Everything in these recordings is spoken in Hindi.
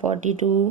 42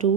2،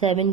7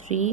3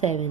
7۔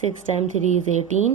6 × 3 is 18،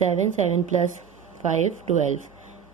7، 7 + 5 12۔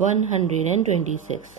126۔